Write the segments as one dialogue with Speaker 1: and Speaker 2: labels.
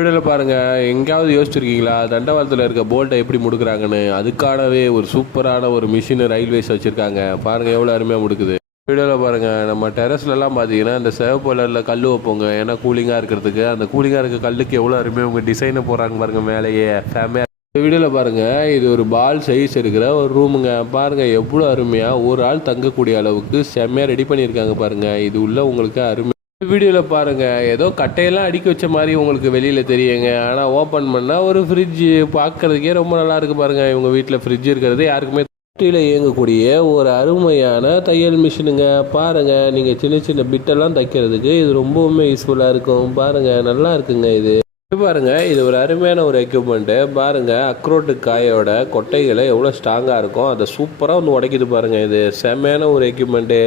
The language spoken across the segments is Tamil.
Speaker 1: வீடியோவில் பாருங்கள் எங்கேயாவது யோசிச்சிருக்கீங்களா? தண்டவாளத்தில் இருக்க போல்ட்டை எப்படி முடுக்குறாங்கன்னு? அதுக்கானவே ஒரு சூப்பரான ஒரு மிஷின் ரயில்வேஸ் வச்சுருக்காங்க. பாருங்கள் எவ்வளோ அருமையாக முடுக்குது. வீடியோவில் பாருங்கள் நம்ம டெரஸ்லலாம் பார்த்தீங்கன்னா இந்த சிவப்பு கலரில் கல் வைப்போங்க. ஏன்னா கூலிங்காக இருக்கிறதுக்கு. அந்த கூலிங்காக இருக்க கல்லுக்கு எவ்வளோ அருமையாக உங்கள் டிசைனை போகிறாங்க பாருங்கள் மேலேயே. ஃபேமிலியாக இந்த வீடியோவில் பாருங்கள் இது ஒரு பால் சைஸ் இருக்கிற ஒரு ரூமுங்க பாருங்கள் எவ்வளோ அருமையாக ஒரு ஆள் தங்கக்கூடிய அளவுக்கு செம்மையாக ரெடி பண்ணியிருக்காங்க பாருங்கள் இது உள்ள உங்களுக்கு அருமை வீடியோவில் பாருங்கள் ஏதோ கட்டையெல்லாம் அடுக்கி வச்ச மாதிரி உங்களுக்கு வெளியில் தெரியுங்க. ஆனால் ஓப்பன் பண்ணால் ஒரு ஃப்ரிட்ஜு பார்க்கறதுக்கே ரொம்ப நல்லா இருக்குது பாருங்கள் இவங்க வீட்டில் ஃப்ரிட்ஜ் இருக்கிறது யாருக்குமே தொட்டியில் இயங்கக்கூடிய ஒரு அருமையான தையல் மிஷினுங்க பாருங்கள் நீங்கள் சின்ன சின்ன பிட்டெல்லாம் தைக்கிறதுக்கு இது ரொம்பவுமே யூஸ்ஃபுல்லாக இருக்கும். பாருங்கள் நல்லா இருக்குங்க இது. பாருங்கள் பாருங்க இது ஒரு அருமையான ஒரு எக்யூப்மெண்ட்டு பாருங்க அக்ரோட்டு காயோட கொட்டைகளை எவ்வளோ ஸ்ட்ராங்காக இருக்கும் அதை சூப்பராக வந்து உடைக்குது பாருங்கள் இது. செம்மையான ஒரு எக்யூப்மெண்ட்டு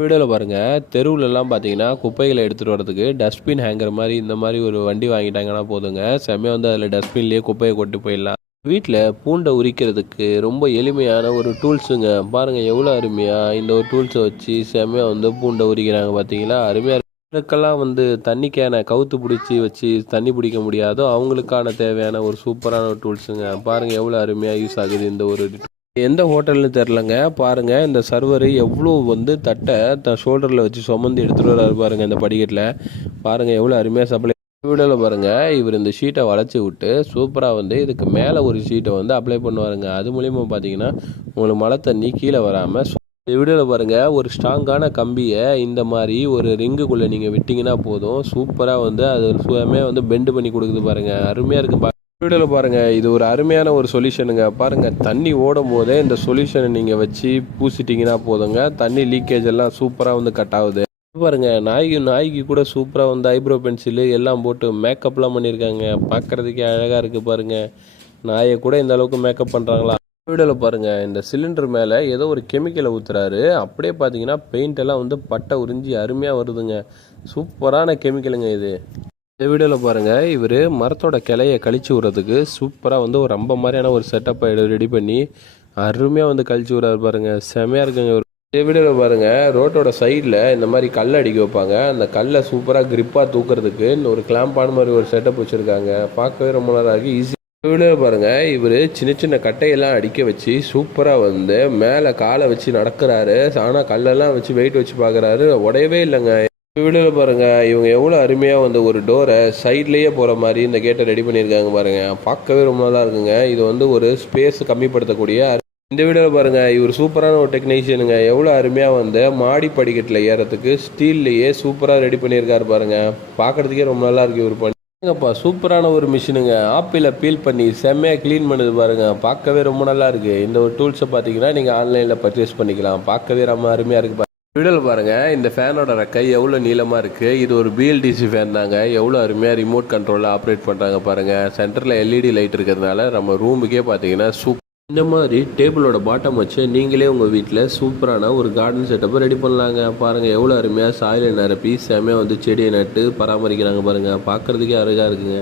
Speaker 1: வீடியோவில் பாருங்கள் தெருவுலலாம் பார்த்தீங்கன்னா குப்பைகளை எடுத்துகிட்டு வரதுக்கு டஸ்ட்பின் ஹேங்கர் மாதிரி இந்த மாதிரி ஒரு வண்டி வாங்கிட்டாங்கன்னா போதுங்க. செம்மையாக வந்து அதில் டஸ்ட்பின்லேயே குப்பையை கொண்டு போயிடலாம். வீட்டில் பூண்டை உரிக்கிறதுக்கு ரொம்ப எளிமையான ஒரு டூல்ஸுங்க பாருங்கள் எவ்வளோ அருமையாக இந்த ஒரு டூல்ஸை வச்சு செம்மையாக வந்து பூண்டை உரிக்கிறாங்க பார்த்தீங்களா அருமையாக யாருக்கெல்லாம் வந்து தண்ணி கேனை கவுத்து பிடிச்சி வச்சு தண்ணி பிடிக்க முடியாதோ அவங்களுக்கான தேவையான ஒரு சூப்பரான ஒரு டூல்ஸுங்க பாருங்கள் எவ்வளோ அருமையாக யூஸ் ஆகுது இந்த ஒரு எந்த ஹோட்டல்னு தெரிலங்க பாருங்க இந்த சர்வர் எவ்வளோ வந்து தட்டை த ஷோல்டரில் வச்சு சுமந்து எடுத்துகிட்டு வராரு பாருங்க இந்த படிக்கட்டில். பாருங்க எவ்வளோ அருமையாக சப்ளை. வீடியோவில் பாருங்க இவர் இந்த ஷீட்டை வளைச்சி விட்டு சூப்பராக வந்து இதுக்கு மேலே ஒரு ஷீட்டை வந்து அப்ளை பண்ணுவாருங்க. அது மூலிமா பார்த்தீங்கன்னா உங்களுக்கு மழை தண்ணி கீழே வராமல் இந்த வீடியோவில் பாருங்கள் ஒரு ஸ்ட்ராங்கான கம்பியை இந்த மாதிரி ஒரு ரிங்குக்குள்ளே நீங்கள் விட்டிங்கன்னா போதும். சூப்பராக வந்து அது சுயமே வந்து பெண்டு பண்ணி கொடுக்குது பாருங்கள் அருமையாக இருக்குது வீடியோவில் பாருங்கள் இது ஒரு அருமையான ஒரு சொல்யூஷனுங்க பாருங்கள் தண்ணி ஓடும் போதே இந்த சொல்யூஷனை நீங்கள் வச்சு பூசிட்டிங்கன்னா போதுங்க. தண்ணி லீக்கேஜ் எல்லாம் சூப்பராக வந்து கட் ஆகுது. பாருங்க நாய்க்கு நாய்க்கு கூட சூப்பராக வந்து ஐப்ரோ பென்சிலு எல்லாம் போட்டு மேக்கப்லாம் பண்ணியிருக்காங்க பார்க்குறதுக்கே அழகாக இருக்குது பாருங்க. நாயை கூட இந்த அளவுக்கு மேக்கப் பண்ணுறாங்களா வீடியோவில் பாருங்கள் இந்த சிலிண்டர் மேலே ஏதோ ஒரு கெமிக்கலை ஊற்றுறாரு அப்படியே பார்த்தீங்கன்னா பெயிண்ட் எல்லாம் வந்து பட்டை உறிஞ்சி அருமையாக வருதுங்க. சூப்பரான கெமிக்கலுங்க இது. இந்த வீடியோவில் பாருங்கள் இவர் மரத்தோட கிளையை கழிச்சு விட்றதுக்கு சூப்பராக வந்து ஒரு ரொம்ப மாதிரியான ஒரு செட்டப்பை ரெடி பண்ணி அருமையாக வந்து கழிச்சு விட்றாரு பாருங்க. செமையாக இருக்குங்க இவர். இந்த வீடியோவில் பாருங்கள் ரோட்டோட சைடில் இந்த மாதிரி கல் அடிக்க வைப்பாங்க. அந்த கல்லை சூப்பராக கிரிப்பாக தூக்குறதுக்கு இந்த ஒரு கிளாம்பான மாதிரி ஒரு செட்டப் வச்சுருக்காங்க. பார்க்கவே ரொம்ப நேரம் ஆகி ஈஸி வீடியோவில் பாருங்கள் இவர் சின்ன சின்ன கட்டையெல்லாம் அடிக்க வச்சு சூப்பராக வந்து மேலே காலை வச்சு நடக்கிறாரு. ஆனால் கல்லெல்லாம் வச்சு வெயிட் வச்சு பார்க்குறாரு உடையவே இல்லைங்க. வீடியோவில் பாருங்க. இவங்க எவ்வளோ அருமையாக வந்து ஒரு டோரை சைட்லேயே போகிற மாதிரி இந்த கேட்டை ரெடி பண்ணியிருக்காங்க பாருங்க. பார்க்கவே ரொம்ப நல்லா இருக்குங்க. இது வந்து ஒரு ஸ்பேஸ் கம்மிப்படுத்தக்கூடிய இந்த வீடியோவில் பாருங்க. இவர் சூப்பரான ஒரு டெக்னீஷியனுங்க எவ்வளோ அருமையாக வந்து மாடி படிக்கட்டில் ஏறத்துக்கு ஸ்டீல்லையே சூப்பராக ரெடி பண்ணியிருக்காரு பாருங்க. பார்க்கறதுக்கே ரொம்ப நல்லா இருக்கு இவர் பண்ணி. சூப்பரான ஒரு மிஷினுங்க ஆப்பிளை பீல் பண்ணி செம்மையாக க்ளீன் பண்ணுது பாருங்க. பார்க்கவே ரொம்ப நல்லா இருக்குது இந்த ஒரு டூல்ஸை பார்த்தீங்கன்னா நீங்கள் ஆன்லைனில் பர்ச்சேஸ் பண்ணிக்கலாம். பார்க்கவே ரொம்ப அருமையாக இருக்குது விடல் பாருங்க இந்த ஃபேனோட ரெக்கை எவ்வளோ நீளமாக இருக்குது இது ஒரு பிஎல்டிசி ஃபேன் தாங்க. எவ்வளோ அருமையாக ரிமோட் கண்ட்ரோலில் ஆப்ரேட் பண்ணுறாங்க பாருங்க. சென்டரில் எல்இடி லைட் இருக்கிறதுனால நம்ம ரூமுக்கே பார்த்தீங்கன்னா சூப் இந்த மாதிரி டேபிளோட பாட்டம் வச்சு நீங்களே உங்கள் வீட்டில் சூப்பரான ஒரு கார்டன் செட்டப்பை ரெடி பண்ணலாங்க. பாருங்கள் எவ்வளோ அருமையாக சாயிலை நிரப்பி செமையாக வந்து செடியை நட்டு பராமரிக்கிறாங்க பாருங்கள் பார்க்குறதுக்கே அழகாக இருக்குங்க.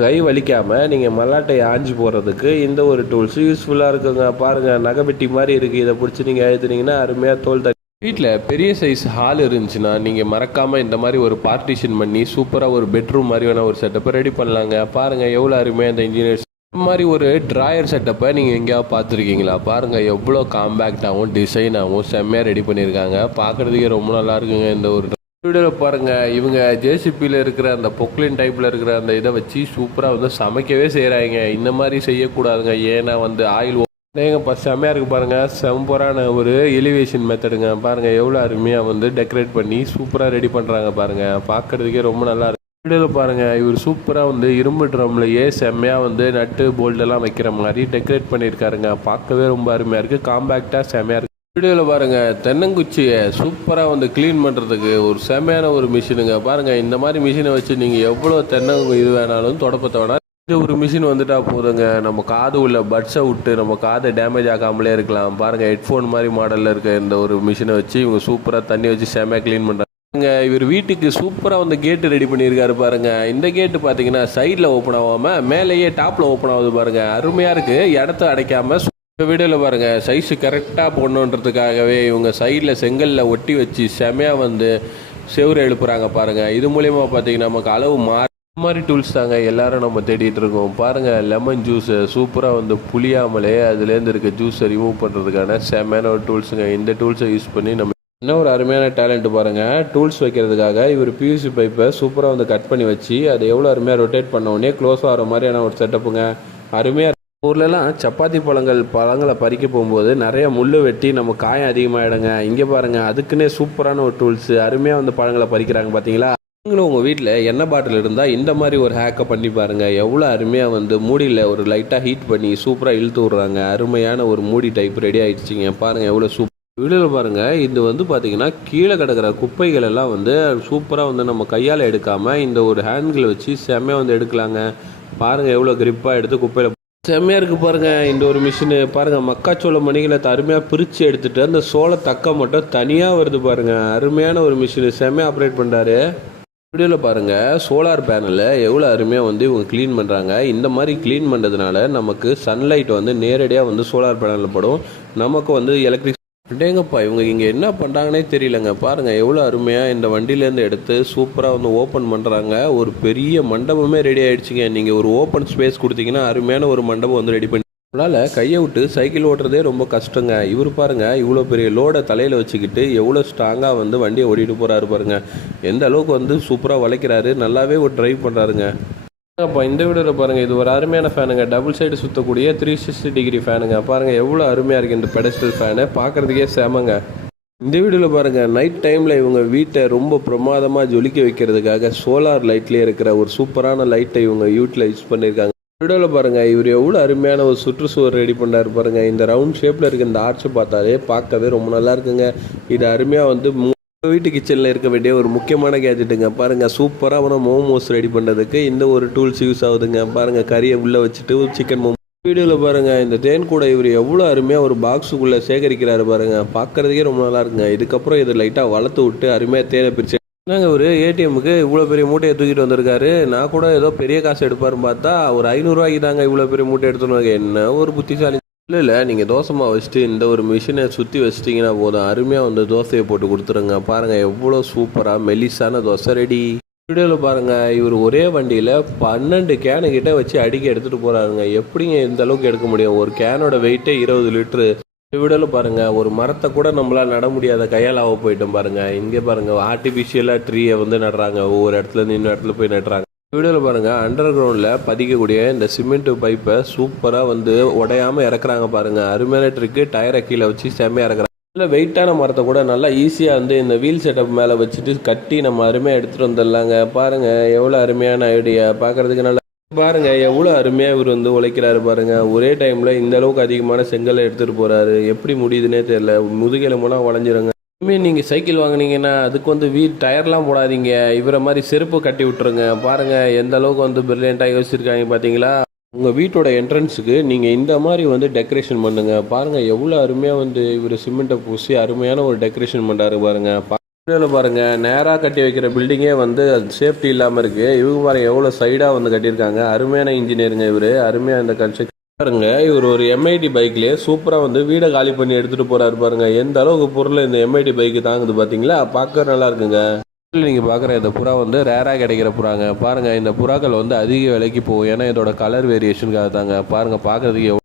Speaker 1: கை வலிக்காமல் நீங்கள் மல்லாட்டை ஆஞ்சி போடுறதுக்கு இந்த ஒரு டூல்ஸும் யூஸ்ஃபுல்லாக இருக்குங்க. பாருங்கள் நகைப்பெட்டி மாதிரி இருக்குது இதை பிடிச்சி நீங்கள் எழுத்துனீங்கன்னா அருமையாக தோல் தட்டி வீட்டில் பெரிய சைஸ் ஹால் இருந்துச்சுன்னா நீங்கள் மறக்காமல் இந்த மாதிரி ஒரு பார்ட்டிஷன் பண்ணி சூப்பராக ஒரு பெட்ரூம் மாதிரியான ஒரு செட்டப்பை ரெடி பண்ணலாங்க. பாருங்கள் எவ்வளோ அருமையாக இந்த இன்ஜினியர்ஸ் இந்த மாதிரி ஒரு ட்ராயர் செட்டப்பை நீங்கள் எங்கேயாவது பார்த்துருக்கீங்களா? பாருங்கள் எவ்வளோ காம்பேக்டாகவும் டிசைனாகவும் செம்மையாக ரெடி பண்ணியிருக்காங்க. பார்க்குறதுக்கே ரொம்ப நல்லா இருக்குங்க இந்த ஒரு வீடியோவில் பாருங்கள் இவங்க ஜேசிபியில் இருக்கிற அந்த பொக்லின் டைப்பில் இருக்கிற அந்த இதை வச்சு சூப்பராக வந்து சமைக்கவே செய்கிறாங்க இந்த மாதிரி செய்யக்கூடாதுங்க. ஏன்னா வந்து ஆயில் ஏங்கப்பா செம்மையாக இருக்குது பாருங்கள் செம்பரான ஒரு எலிவேஷன் மெத்தடுங்க பாருங்கள் எவ்வளோ அருமையாக வந்து டெக்கரேட் பண்ணி சூப்பராக ரெடி பண்ணுறாங்க பாருங்கள் பார்க்குறதுக்கே ரொம்ப நல்லா இருக்கு. வீடியோவில் பாருங்கள் இவர் சூப்பராக வந்து இரும்பு ட்ரம்லையே செம்மையாக வந்து நட்டு போல்டெல்லாம் வைக்கிற மாதிரி டெக்கரேட் பண்ணியிருக்காருங்க. பார்க்கவே ரொம்ப அருமையாக இருக்குது காம்பேக்டாக செம்மையாக இருக்குது வீடியோவில் பாருங்கள் தென்னங்குச்சியை சூப்பராக வந்து க்ளீன் பண்ணுறதுக்கு ஒரு செம்மையான ஒரு மிஷினுங்க பாருங்கள் இந்த மாதிரி மிஷினை வச்சு நீங்கள் எவ்வளோ தென்னங்கு இது வேணாலும் தொடப்பத்தை வேணா இது ஒரு மிஷின் வந்துட்டா போதுங்க. நம்ம காது உள்ள பட்ஸை விட்டு நம்ம காது டேமேஜ் ஆகாமலே இருக்கலாம். பாருங்கள் ஹெட்ஃபோன் மாதிரி மாடலில் இருக்க இந்த ஒரு மிஷினை வச்சு இவங்க சூப்பராக தண்ணி வச்சு செம்மையாக க்ளீன் பண்ணுறாங்க இவர் வீட்டுக்கு சூப்பராக வந்து கேட்டு ரெடி பண்ணியிருக்காரு பாருங்க. இந்த கேட்டு பார்த்தீங்கன்னா சைடில் ஓப்பன் ஆகாமல் மேலேயே டாப்பில் ஓப்பன் ஆகுது பாருங்க. அருமையாக இருக்குது இடத்த அடைக்காம இந்த வீடியோவில் பாருங்க. சைஸு கரெக்டாக போடணுன்றதுக்காகவே இவங்க சைடில் செங்கல்ல ஒட்டி வச்சு செமையாக வந்து செவுரு எழுப்புறாங்க பாருங்க. இது மூலயமா பார்த்தீங்கன்னா நமக்கு அளவு மாறி இந்த மாதிரி டூல்ஸ் தாங்க எல்லாரும் நம்ம தேடிட்டு இருக்கோம். பாருங்கள் லெமன் ஜூஸு சூப்பராக வந்து புளியாமலே அதுலேருந்து இருக்க ஜூஸை ரிமூவ் பண்ணுறதுக்கான செம்மையான ஒரு டூல்ஸுங்க இந்த டூல்ஸை யூஸ் பண்ணி நம்ம என்ன ஒரு அருமையான டேலண்ட் பாருங்கள் டூல்ஸ் வைக்கிறதுக்காக இவர் பியூசி பைப்பை சூப்பராக வந்து கட் பண்ணி வச்சு அதை எவ்வளோ அருமையாக ரொட்டேட் பண்ண உடனே க்ளோஸ் ஆகிற மாதிரியான ஒரு செட்டப்புங்க அருமையாக ஊர்லலாம் சப்பாத்தி பழங்கள் பழங்களை பறிக்க போகும்போது நிறைய முள் வெட்டி நம்ம காயம் அதிகமாகிடுங்க இங்கே பாருங்கள் அதுக்குன்னே சூப்பரான ஒரு டூல்ஸு அருமையாக வந்து பழங்களை பறிக்கிறாங்க பார்த்தீங்களா நீங்களும் உங்கள் வீட்டில் எண்ணெய் பாட்டில் இருந்தால் இந்த மாதிரி ஒரு ஹேக்கை பண்ணி பாருங்கள் எவ்வளோ அருமையாக வந்து மூடியில் ஒரு லைட்டாக ஹீட் பண்ணி சூப்பராக இழுத்து விட்றாங்க. அருமையான ஒரு மூடி டைப் ரெடி ஆகிடுச்சிங்க பாருங்கள் எவ்வளோ சூப்பர் வீடியோவில் பாருங்கள் இது வந்து பார்த்தீங்கன்னா கீழே கிடக்கிற குப்பைகள் எல்லாம் வந்து சூப்பராக வந்து நம்ம கையால் எடுக்காமல் இந்த ஒரு ஹேண்டில் வச்சு செம்மையாக வந்து எடுக்கலாங்க. பாருங்கள் எவ்வளோ கிரிப்பாக எடுத்து குப்பையில் செம்மையாக இருக்குது பாருங்கள் இந்த ஒரு மிஷினு பாருங்கள் மக்காச்சோள மணிகளை அருமையாக பிரித்து எடுத்துகிட்டு அந்த சோள தக்க மட்டும் தனியாக வருது பாருங்கள் அருமையான ஒரு மிஷினு செம்மையாக ஆப்ரேட் பண்ணுறாரு வீடியோவில் பாருங்கள் சோலார் பேனலை எவ்வளோ அருமையாக வந்து இவங்க க்ளீன் பண்ணுறாங்க இந்த மாதிரி க்ளீன் பண்ணுறதுனால நமக்கு சன்லைட் வந்து நேரடியாக வந்து சோலார் பேனலில் படும். நமக்கு வந்து எலக்ட்ரிக் டேங்கப்பா இவங்க இங்கே என்ன பண்ணுறாங்கன்னே தெரியலங்க. பாருங்கள் எவ்வளோ அருமையாக இந்த வண்டியிலேருந்து எடுத்து சூப்பராக வந்து ஓப்பன் பண்ணுறாங்க ஒரு பெரிய மண்டபமே ரெடி ஆகிடுச்சிங்க நீங்கள் ஒரு ஓப்பன் ஸ்பேஸ் கொடுத்தீங்கன்னா அருமையான ஒரு மண்டபம் வந்து ரெடி பண்ணி உங்களால் கையை விட்டு சைக்கிள் ஓட்டுறதே ரொம்ப கஷ்டங்க. இவர் பாருங்கள் இவ்வளோ பெரிய லோடை தலையில் வச்சுக்கிட்டு எவ்வளோ ஸ்ட்ராங்காக வந்து வண்டியை ஓட்டிட்டு போகிறாரு பாருங்கள் எந்த அளவுக்கு வந்து சூப்பராக வளைக்கிறாரு நல்லாவே ஒரு டிரைவ் பண்ணுறாருங்க அப்போ இந்த வீடியோவில் பாருங்கள் இது ஒரு அருமையான ஃபேனுங்க டபுள் சைடு சுற்றக்கூடிய த்ரீ சிக்ஸ்டி டிகிரி ஃபேனுங்க பாருங்கள் எவ்வளோ அருமையாக இருக்குது இந்த பெடஸ்டல் ஃபேனு பார்க்குறதுக்கே செமங்க. இந்த வீடியோவில் பாருங்கள் நைட் டைமில் இவங்க வீட்டை ரொம்ப பிரமாதமாக ஜொலிக்க வைக்கிறதுக்காக சோலார் லைட்லேயே இருக்கிற ஒரு சூப்பரான லைட்டை இவங்க யூட்டிலைஸ் பண்ணியிருக்காங்க. வீடியோவில் பாருங்கள் இவர் எவ்வளோ அருமையான ஒரு சுற்றுச்சுவர் ரெடி பண்ணாரு பாருங்கள் இந்த ரவுண்ட் ஷேப்பில் இருக்க இந்த ஆர்ச்சை பார்த்தாலே பார்க்கவே ரொம்ப நல்லா இருக்குங்க. இது அருமையாக வந்து மு- வீட்டு கிச்சனில் இருக்க வேண்டிய ஒரு முக்கியமான கேஜெட்டுங்க பாருங்கள் சூப்பராக வந்து மோமோஸ் ரெடி பண்ணுறதுக்கு இந்த ஒரு டூல்ஸ் யூஸ் ஆகுதுங்க. பாருங்கள் கறியை உள்ளே வச்சுட்டு சிக்கன் மோமோ வீடியோவில் பாருங்கள் இந்த தேன் கூட இவர் எவ்வளோ அருமையாக ஒரு பாக்ஸுக்குள்ளே சேகரிக்கிறாரு பாருங்கள் பார்க்குறதுக்கே ரொம்ப நல்லா இருக்குங்க. இதுக்கப்புறம் இதை லைட்டாக வளர்த்து விட்டு அருமையாக தேனை பிரிச்சு என்னங்க ஒரு ஏடிஎம்முக்கு இவ்வளோ பெரிய மூட்டையை தூக்கிட்டு வந்திருக்காரு. நான் கூட ஏதோ பெரிய காசு எடுப்பாருன்னு பார்த்தா ஒரு ஐநூறுரூவாய்க்கு தாங்க இவ்வளோ பெரிய மூட்டை எடுத்துன்னு என்ன ஒரு புத்திசாலி? இல்லை இல்லை நீங்கள் தோசைமா வச்சுட்டு இந்த ஒரு மிஷினை சுற்றி வச்சிட்டிங்கன்னா போதும். அருமையாக வந்து தோசையை போட்டு கொடுத்துருங்க. பாருங்கள் எவ்வளோ சூப்பராக மெலிசான தோசை ரெடி வீடியோவில் பாருங்கள் இவர் ஒரே வண்டியில் பன்னெண்டு கேனு வச்சு அடிக்க எடுத்துகிட்டு போகிறாருங்க எப்படிங்க இந்த அளவுக்கு எடுக்க முடியும்? ஒரு கேனோட வெயிட்டே இருபது லிட்ரு வீடியோவில் பாருங்கள் ஒரு மரத்தை கூட நம்மளால் நட முடியாத கையால் ஆக போயிட்டோம் பாருங்கள் இங்கே பாருங்கள் ஆர்டிஃபிஷியலாக ட்ரீயை வந்து நடுறாங்க. ஒவ்வொரு இடத்துல நின்று இன்னொரு இடத்துல போய் நடுறாங்க. வீடியோவில் பாருங்கள் அண்டர் கிரவுண்டில் பதிக்கக்கூடிய இந்த சிமெண்ட் பைப்பை சூப்பராக வந்து உடையாமல் இறக்குறாங்க பாருங்கள் அருமையான ட்ரிக்கு டயரை கீழே வச்சு செம்மையாக இறக்குறாங்க. இல்லை வெயிட்டான மரத்தை கூட நல்லா ஈஸியாக வந்து இந்த வீல் செட்டப் மேலே வச்சுட்டு கட்டி நம்ம அருமையாக எடுத்துகிட்டு வந்துடலாங்க. பாருங்கள் எவ்வளோ அருமையான ஐடியா பார்க்குறதுக்கு நல்லா பாருங்க எவ்வளோ அருமையாக இவர் வந்து உழைக்கிறாரு பாருங்க. ஒரே டைமில் இந்த அளவுக்கு அதிகமான செங்கலை எடுத்துகிட்டு போகிறாரு எப்படி முடியுதுன்னே தெரியல. முதுகெலும்புலாம் உடஞ்சிருங்க இனிமேல் நீங்கள் சைக்கிள் வாங்கினீங்கன்னா அதுக்கு வந்து வீல் டயர்லாம் போடாதீங்க. இவரை மாதிரி செருப்பு கட்டி விட்டுருங்க. பாருங்கள் எந்த அளவுக்கு வந்து பிரில்லியண்ட்டாக யோசிச்சிருக்காங்க பார்த்தீங்களா உங்கள் வீட்டோட என்ட்ரன்ஸுக்கு நீங்கள் இந்த மாதிரி வந்து டெக்கரேஷன் பண்ணுங்க. பாருங்கள் எவ்வளோ அருமையாக வந்து இவர் சிமெண்ட்டை பூசி அருமையான ஒரு டெக்கரேஷன் பண்ணுறாரு பாருங்க. வீடியோவில் பாருங்க. நேராக கட்டி வைக்கிற பில்டிங்கே வந்து அது சேஃப்டி இல்லாமல் இருக்கு. இவங்க பாருங்கள் எவ்வளோ சைடாக வந்து கட்டியிருக்காங்க. அருமையான இன்ஜினியருங்க இவர். அருமையாக இந்த கன்ஸ்ட்ரக்ஷன் பாருங்க. இவர் ஒரு எம்ஐடி பைக்லேயே சூப்பராக வந்து வீடை காலி பண்ணி எடுத்துகிட்டு போறாரு பாருங்க. எந்த அளவுக்கு பொருள் இந்த எம்ஐடி பைக்கு தாங்குது பார்த்தீங்களா பார்க்க நல்லா இருக்குங்க. நீங்கள் பார்க்குற இந்த புறா வந்து ரேராக கிடைக்கிற புறாங்க. பாருங்கள் இந்த புறாக்கள் வந்து அதிக விலைக்கு போகும். ஏன்னா இதோட கலர் வேரியேஷனுக்காக தாங்க பாருங்கள் பார்க்குறதுக்கு